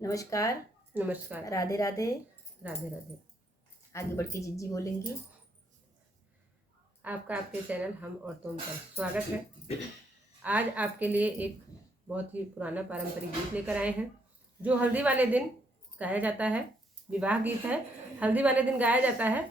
नमस्कार। नमस्कार। राधे राधे। राधे राधे। आगे बढ़ के जिज्जी बोलेंगी। आपका आपके चैनल हम और तुम पर स्वागत है। आज आपके लिए एक बहुत ही पुराना पारंपरिक गीत लेकर आए हैं जो हल्दी वाले दिन गाया जाता है। विवाह गीत है, हल्दी वाले दिन गाया जाता है।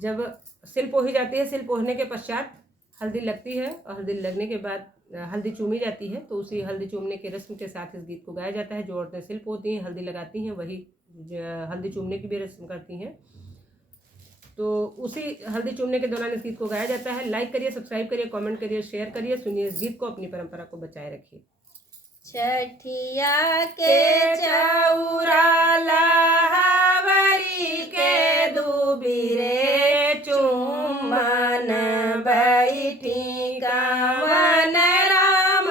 जब सिल पोही जाती है, सिल पोहने के पश्चात हल्दी लगती है और हल्दी लगने के बाद हल्दी चूमी जाती है, तो उसी हल्दी चूमने के रस्म के साथ इस गीत को गाया जाता है। जो औरतें सिल पोती हैं, हल्दी लगाती हैं, वही हल्दी चूमने की भी रस्म करती हैं। तो उसी हल्दी चूमने के दौरान इस गीत को गाया जाता है। लाइक करिए, सब्सक्राइब करिए, कमेंट करिए, शेयर करिए, सुनिए इस गीत को, अपनी परंपरा को बचाए रखिए। छठिया के चौरा लावरी के दूबिरे चुम्बन बैठी गावन राम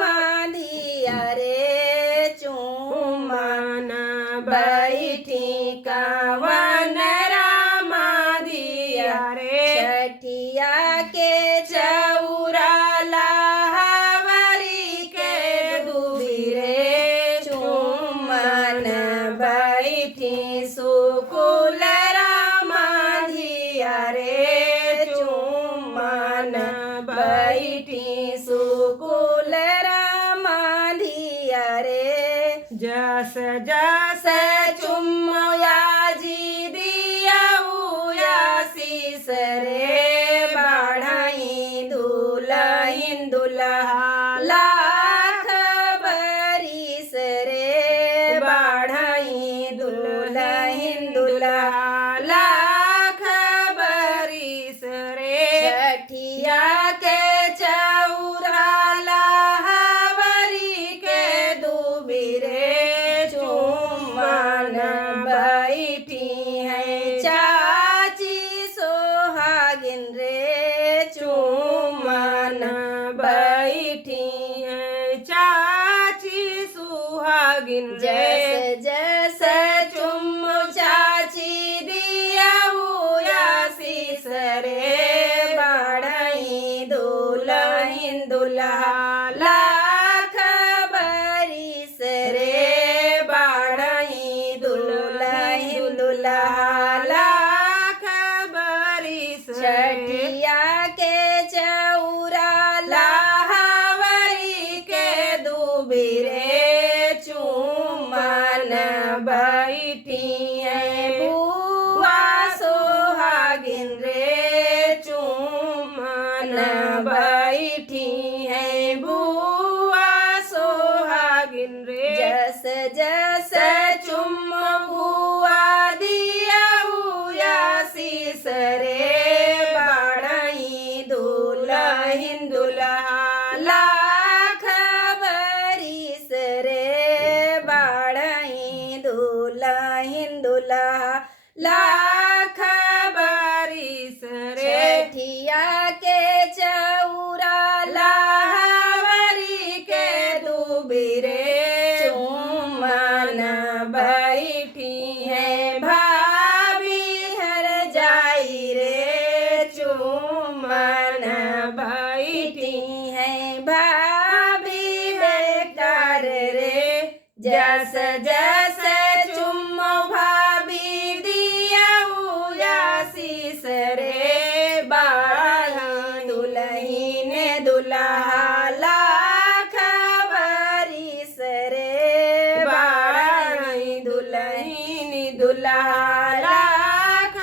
दिया रे चुम्बन बैठी गावन राम दिया रे। छठिया के चौरा लावरी के दूबिरे चुम्बन बैठी सुकुल राम दिया रे चुम्बन बैठी सुकुल राम दिया रे। जस जस चुम्या जी दिया शीस रे बढ़ाई दुल्हन दुल्हा लाख बरिस रे बढ़ाई दुल्हन दुल्हा लाख बरिस रे। छठिया के चौरा लावरी के दूबिरे चुम्बन बैठी है चाची सोहागिन रे चुम्बन बैठी है चाची सुहागिन रे। जस जस चुम चाची दिया शीस रे बढ़ाई दुल्हन दुल्हा लाख बरिस रे बढ़ाई दुल्हन दुल्हा लाख बरिस। छठिया के चौरा लावरी के दूबिरे चुम्बन बैठी है बुआ सोहागिन रे चुम्बन बैठी है बुआ सोहागिन रे। जस जस चुम बुआ दिया शीस रे बढ़ाई दुल्हन दुल्हा लाख बरिस रे बढ़ाई दुल्हन दुल्हा लाख बरिस रे। छठिया के चौरा लावरी के दूबिरे चुम्बन बैठी है भाभी घर जाई रे चुम्बन बैठी है भाभी बेकार रे। जस जस चुम भाभी दिया शीस रे बढ़ाई दुल्हन दुल्हा लाख बरिस रे बढ़ाई दुल्हन दुल्हा लाख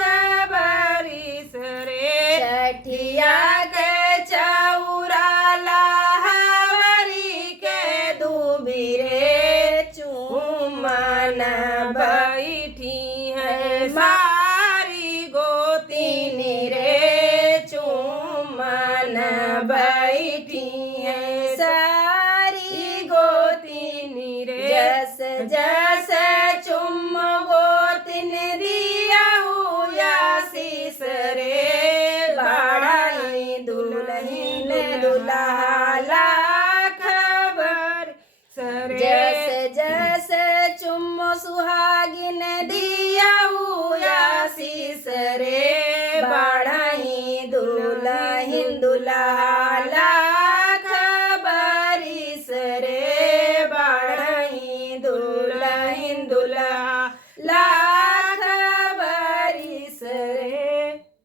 बरिस रे। छठिया के चौरा लावरी के दूबिरे चुम्बन बैठी है सारी गोतिन रे चुम्बन बैठी है सारी गोतिन रे। जस जस चुम गोतिन दिया शीस रे बढ़ाई दुल्हन दुल्हा लाख बरिस रे। जस जस चुम सुहागिन दिया शीस रे बढ़ाई दुल्हन दुल्हा लाख बरिस रे बढ़ाई दुल्हन दुल्हा